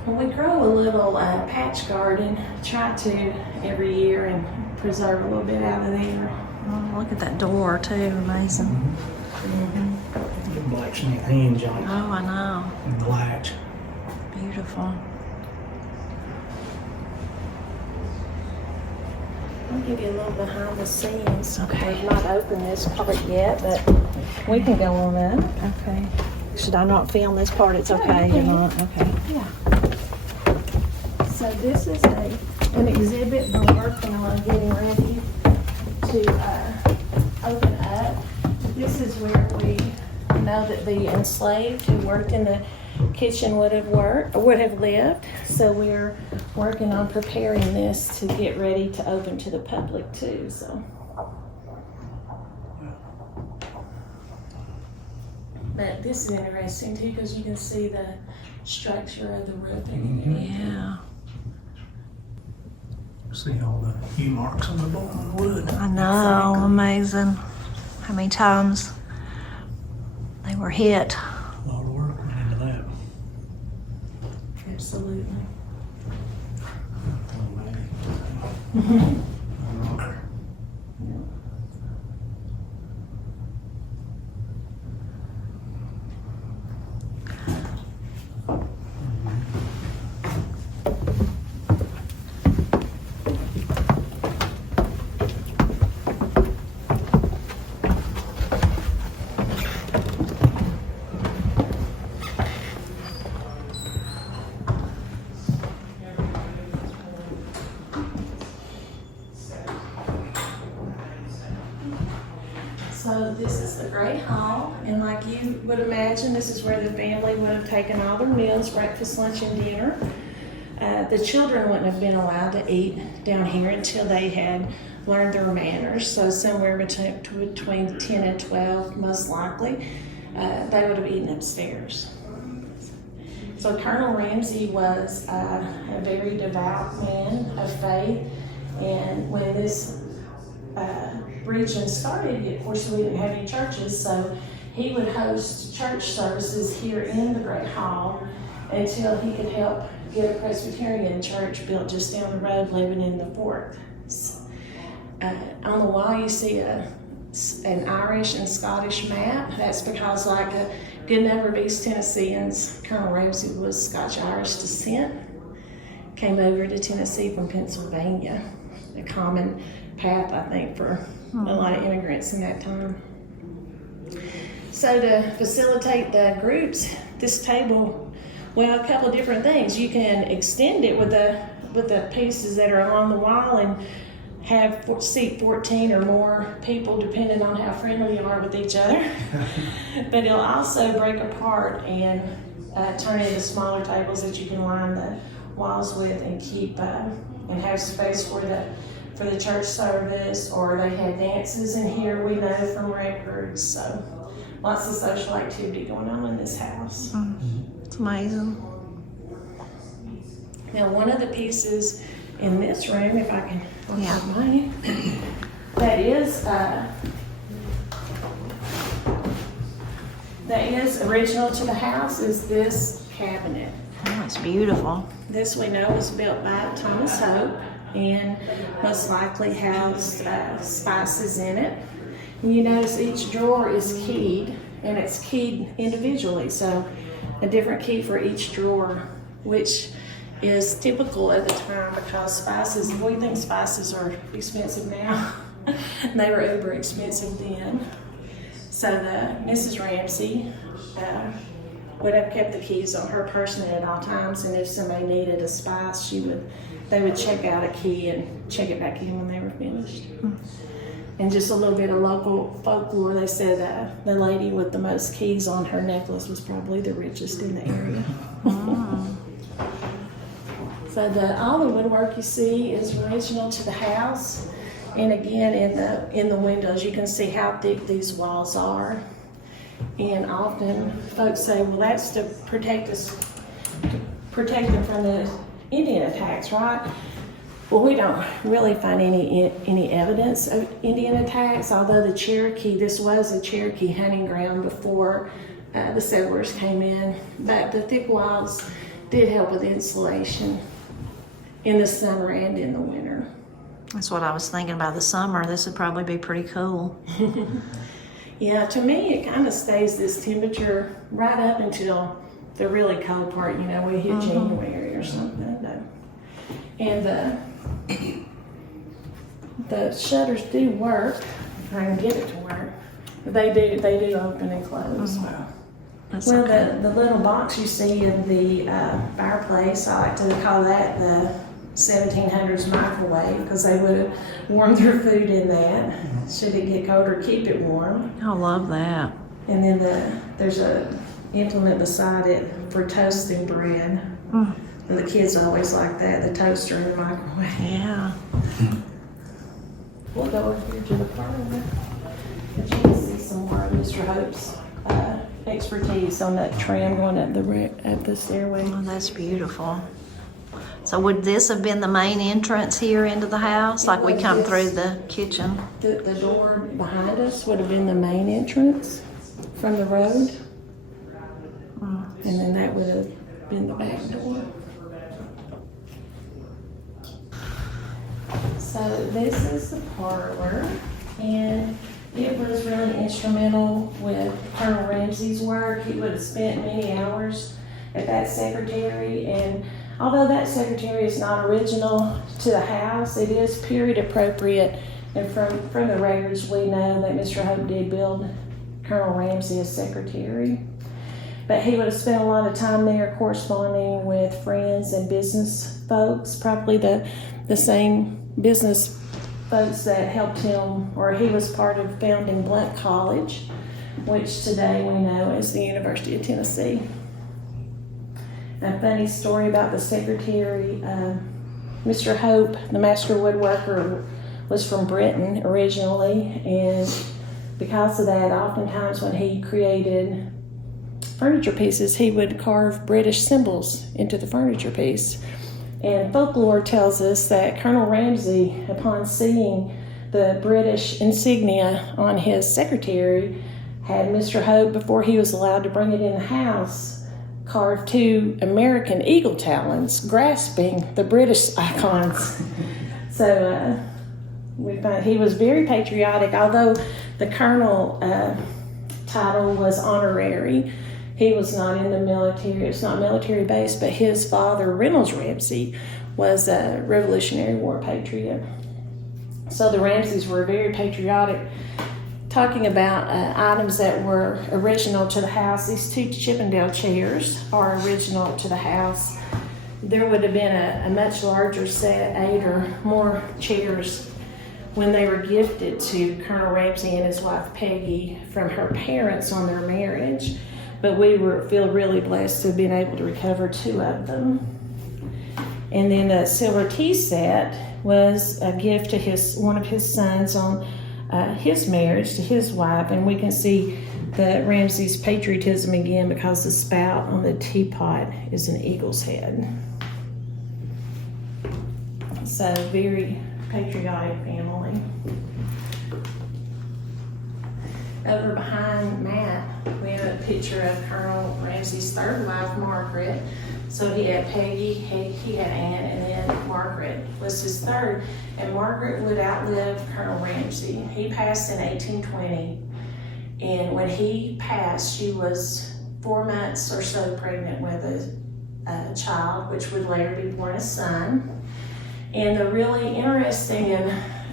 Well, we grow a little patch garden, try to every year, and preserve a little bit out of there. Oh, look at that door too, amazing. The black snake hinge on it Oh, I know. and the latch. Beautiful. I'll give you a little behind the scenes. Okay. We've not opened this part yet, but we can go on up. Okay. Should I not film this part? It's okay. You're not? Okay. Yeah. So this is an exhibit we're working on getting ready to open up. This is where we know that the enslaved who worked in the kitchen would have lived. So we're working on preparing this to get ready to open to the public too. So. But this is interesting too, because you can see the structure of the roofing. Yeah. See all the U marks on the bottom of the wood. I know. Amazing. How many times they were hit. A lot of work went into that. Absolutely. Rocker. this is the Great Hall, and like you would imagine, this is where the family would have taken all their meals, breakfast, lunch, and dinner. The children wouldn't have been allowed to eat down here until they had learned their manners, so somewhere between 10 and 12, most likely, they would have eaten upstairs. So Colonel Ramsey was a very devout man of faith, and when this region started, of course we didn't have any churches, so he would host church services here in the Great Hall until he could help get a Presbyterian church built just down the road, living in the fort. On the wall you see an Irish and Scottish map. That's because, like a good number of East Tennesseans, Colonel Ramsey was Scotch-Irish descent, came over to Tennessee from Pennsylvania, a common path, I think, for a lot of immigrants in that time. So to facilitate the groups, this table, well, a couple of different things. You can extend it with the pieces that are along the wall and have seat 14 or more people, depending on how friendly you are with each other. But it'll also break apart and turn into smaller tables that you can line the walls with and keep and have space for the church service, or they had dances in here, we know from records. So lots of social activity going on in this house. It's amazing. Now, one of the pieces in this room, if I can Yeah. mine, that is original to the house, is this cabinet. Oh, it's beautiful. This we know was built by Thomas Hope and most likely housed spices in it. And you notice each drawer is keyed, and it's keyed individually, so a different key for each drawer, which is typical at the time because spices, we think spices are expensive now. They were uber expensive then. So Mrs. Ramsey would have kept the keys on her person at all times, and if somebody needed a spice, they would check out a key and check it back in when they were finished. And just a little bit of local folklore, they said the lady with the most keys on her necklace was probably the richest in the area. So all the woodwork you see is original to the house. And again, in the windows, you can see how thick these walls are. And often folks say, well, that's to protect them from the Indian attacks, right? Well, we don't really find any evidence of Indian attacks, although this was a Cherokee hunting ground before the settlers came in. But the thick walls did help with insulation in the summer and in the winter. That's what I was thinking about the summer. This would probably be pretty cool. Yeah, to me, it kind of stays this temperature right up until the really cold part, we hit January or something. And the shutters do work, if I can get it to work. They do open and close. That's Well, okay. the little box you see in the fireplace, I like to call that the 1700s microwave, because they would have warmed their food in that. Should it get colder, keep it warm. I love that. And then there's a implement beside it for toasting bread. And the kids always like that, the toaster in the microwave. Yeah. We'll go over here to the parlor. But you can see some more of Mr. Hope's expertise on that tram going up the stairway. Oh, that's beautiful. So would this have been the main entrance here into the house? Like we come through the kitchen? The door behind us would have been the main entrance from the road. And then that would have been the back door. So this is the parlor, and it was really instrumental with Colonel Ramsey's work. He would have spent many hours at that secretary, and although that secretary is not original to the house, it is period appropriate, and from the records we know that Mr. Hope did build Colonel Ramsey as secretary. But he would have spent a lot of time there corresponding with friends and business folks, probably the same business folks that helped him, or he was part of founding Blount College, which today we know as the University of Tennessee. A funny story about the secretary, Mr. Hope, the master woodworker, was from Britain originally, and because of that, oftentimes when he created furniture pieces, he would carve British symbols into the furniture piece. And folklore tells us that Colonel Ramsey, upon seeing the British insignia on his secretary, had Mr. Hope, before he was allowed to bring it in the house, carved 2 American eagle talons grasping the British icons. So we find he was very patriotic, although the colonel title was honorary. He was not in the military, it's not military based, but his father, Reynolds Ramsey, was a Revolutionary War patriot. So the Ramseys were very patriotic. Talking about items that were original to the house, these 2 Chippendale chairs are original to the house. There would have been a much larger set, 8 or more chairs, when they were gifted to Colonel Ramsey and his wife Peggy from her parents on their marriage. But we feel really blessed to have been able to recover 2 of them. And then a silver tea set was a gift to one of his sons on his marriage to his wife, and we can see the Ramsey's patriotism again because the spout on the teapot is an eagle's head. So very patriotic family. Over behind Matt, we have a picture of Colonel Ramsey's 3rd wife, Margaret. So he had Peggy, he had Ann, and then Margaret was his 3rd. And Margaret would outlive Colonel Ramsey. He passed in 1820. And when he passed, she was 4 months or so pregnant with a child, which would later be born a son. And the really interesting and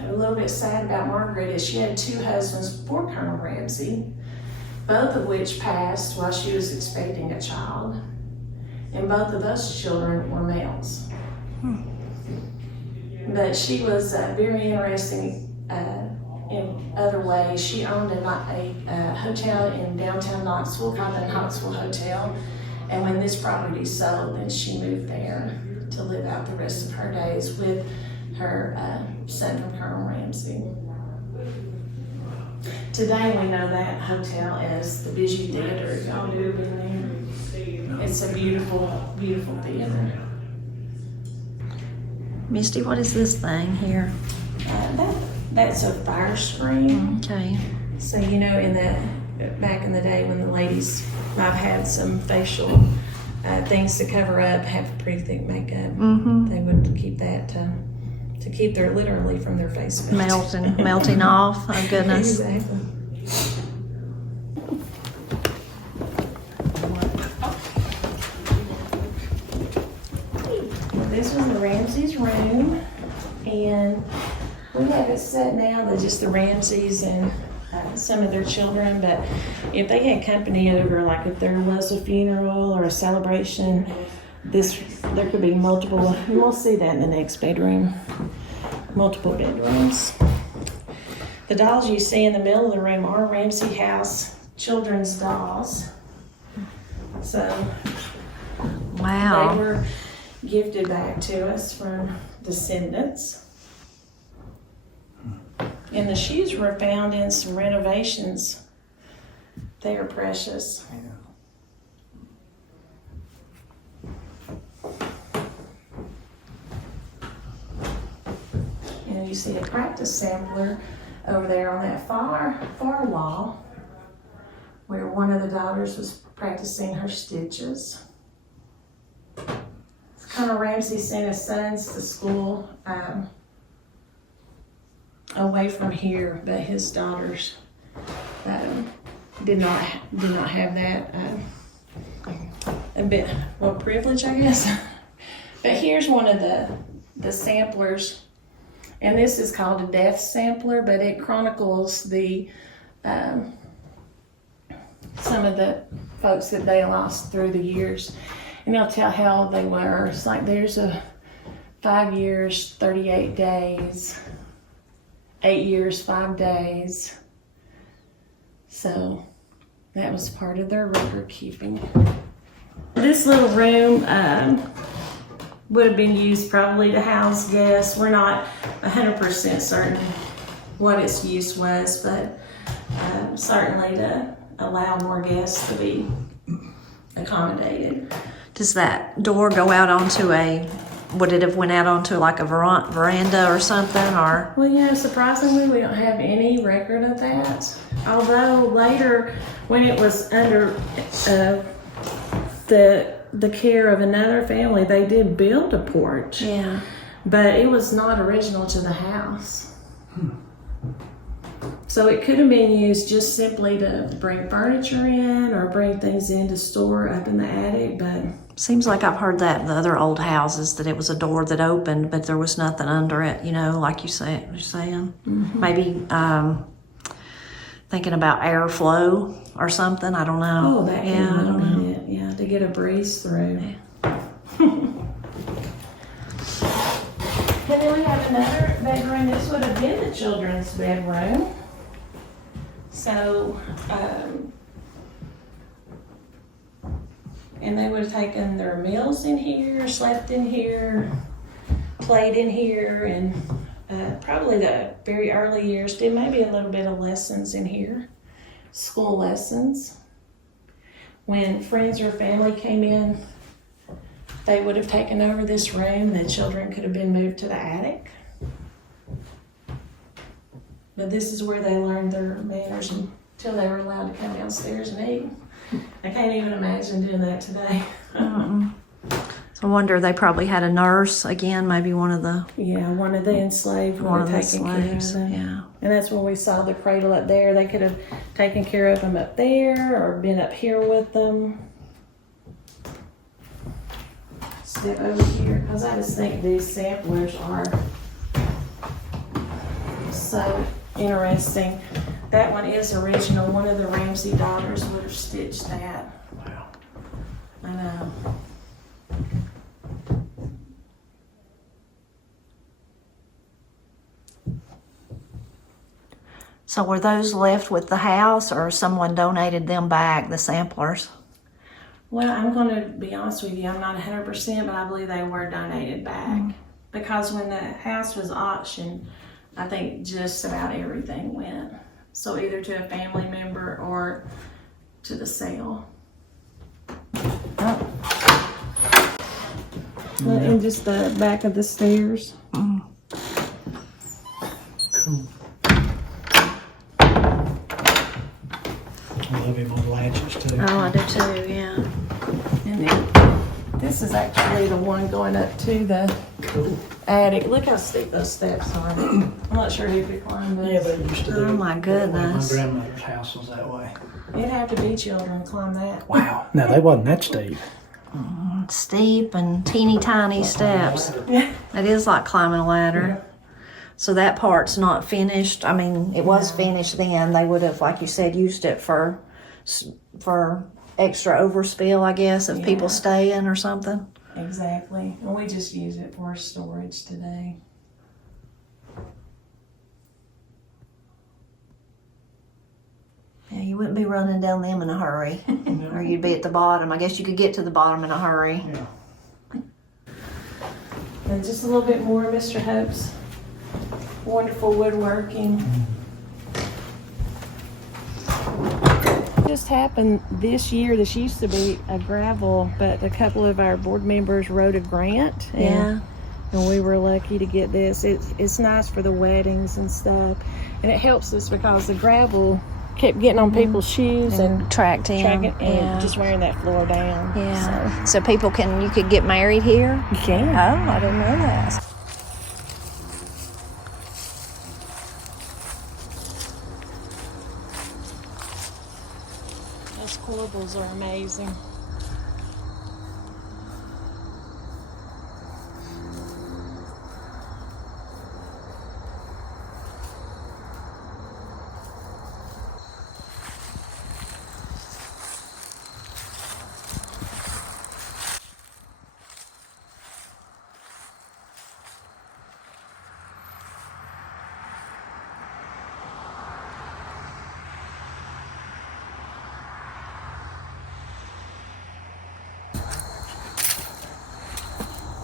a little bit sad about Margaret is she had 2 husbands before Colonel Ramsey, both of which passed while she was expecting a child. And both of those children were males. But she was very interesting in other ways. She owned a hotel in downtown Knoxville called the Knoxville Hotel. And when this property sold, then she moved there to live out the rest of her days with her son from Colonel Ramsey. Today we know that hotel as the Bijou Theater. Y'all have been there. It's a beautiful, beautiful theater. Misty, what is this thing here? That's a fire screen. Okay. So you know, back in the day when the ladies might have had some facial things to cover up, have pretty thick makeup, they would keep that to keep their literally from their face Melting off. Oh goodness. Exactly. This was the Ramsey's room, and we have it set now that just the Ramseys and some of their children, but if they had company over, like if there was a funeral or a celebration, there could be multiple, and we'll see that in the next bedroom, multiple bedrooms. The dolls you see in the middle of the room are Ramsey House children's dolls. So Wow. they were gifted back to us from descendants. And the shoes were found in some renovations. They are precious. And you see a practice sampler over there on that far wall where one of the daughters was practicing her stitches. Colonel Ramsey sent his sons to school away from here, but his daughters did not have that a bit privilege, I guess. But here's one of the samplers, and this is called a death sampler, but it chronicles the some of the folks that they lost through the years. And they'll tell how old they were. It's like there's a 5 years, 38 days. 8 years, 5 days. So that was part of their record keeping. This little room would have been used probably to house guests. We're not 100% certain what its use was, but certainly to allow more guests to be accommodated. Does that door go out onto would it have went out onto like a veranda or something, or? Well, surprisingly, we don't have any record of that. Although later, when it was under the care of another family, they did build a porch. Yeah. But it was not original to the house. So it could have been used just simply to bring furniture in or bring things in to store up in the attic, but Seems like I've heard that in the other old houses, that it was a door that opened, but there was nothing under it, like you're saying. mm-hmm. Maybe thinking about airflow or something, I don't know. Oh, that yeah, I don't know. it. Yeah, to get a breeze through. Yeah. And then we have another bedroom. This would have been the children's bedroom. So, and they would have taken their meals in here, slept in here, played in here, and probably the very early years did maybe a little bit of lessons in here, school lessons. When friends or family came in, they would have taken over this room. The children could have been moved to the attic. But this is where they learned their manners until they were allowed to come downstairs and eat. I can't even imagine doing that today. So I wonder, they probably had a nurse, again, maybe one of the One of the enslaved would have taken care of them. Yeah. And that's when we saw the cradle up there. They could have taken care of them up there or been up here with them. Step over here, because I just think these samplers are so interesting. That one is original. One of the Ramsey daughters would have stitched that. Wow. I know. So were those left with the house, or someone donated them back, the samplers? Well, I'm going to be honest with you. I'm not 100%, but I believe they were donated back. Because when the house was auctioned, I think just about everything went. So either to a family member or to the sale. And just the back of the stairs. Cool. I love him on latches too. Oh, I do too, yeah. And then this is actually the one going up to the attic. Look how steep those steps are. I'm not sure who could climb those. Yeah, they used to do Oh, my it that way. goodness. My grandmother's house was that way. It'd have to be children climb that. Wow. No, they wasn't that steep. Steep and teeny tiny steps. Yeah. It is like climbing a ladder. So that part's not finished. I mean, it was finished then. They would have, like you said, used it for extra overspill, I guess, of people staying or something. Exactly. And we just use it for storage today. Yeah, you wouldn't be running down them in a hurry, or you'd be at the bottom. I guess you could get to the bottom in a hurry. Yeah. And just a little bit more of Mr. Hope's wonderful woodworking. Just happened this year. This used to be a gravel, but a couple of our board members wrote a grant. And we were lucky to get this. It's nice for the weddings and stuff. And it helps us because the gravel kept getting on people's shoes and tracked in. and just wearing that floor down. Yeah. So people you could get married here? You can. Oh, I didn't know that. Those corbels are amazing.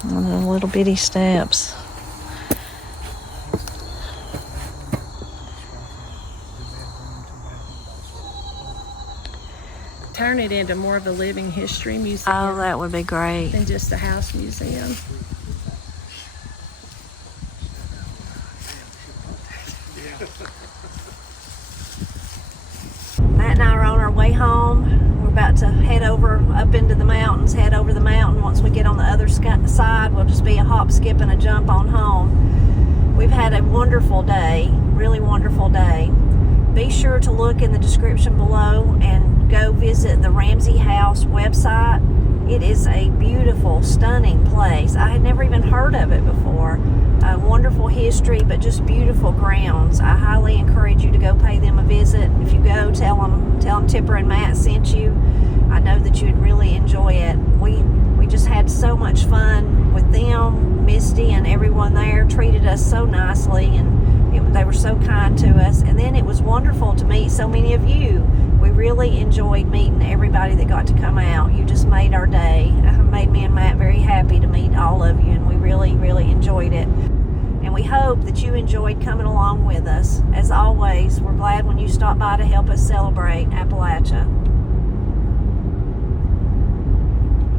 And the little bitty steps. Turn it into more of a living history museum Oh, that would be great. than just a house museum. Matt and I are on our way home. We're about to head over up into the mountains, head over the mountain. Once we get on the other side, we'll just be a hop, skip, and a jump on home. We've had a wonderful day, really wonderful day. Be sure to look in the description below and go visit the Ramsey House website. It is a beautiful, stunning place. I had never even heard of it before. A wonderful history, but just beautiful grounds. I highly encourage you to go pay them a visit. If you go, tell them Tipper and Matt sent you. I know that you'd really enjoy it. We just had so much fun with them. Misty and everyone there treated us so nicely, and they were so kind to us. And then it was wonderful to meet so many of you. We really enjoyed meeting everybody that got to come out. You just made our day. Made me and Matt very happy to meet all of you, and we really, really enjoyed it. And we hope that you enjoyed coming along with us. As always, we're glad when you stop by to help us celebrate Appalachia.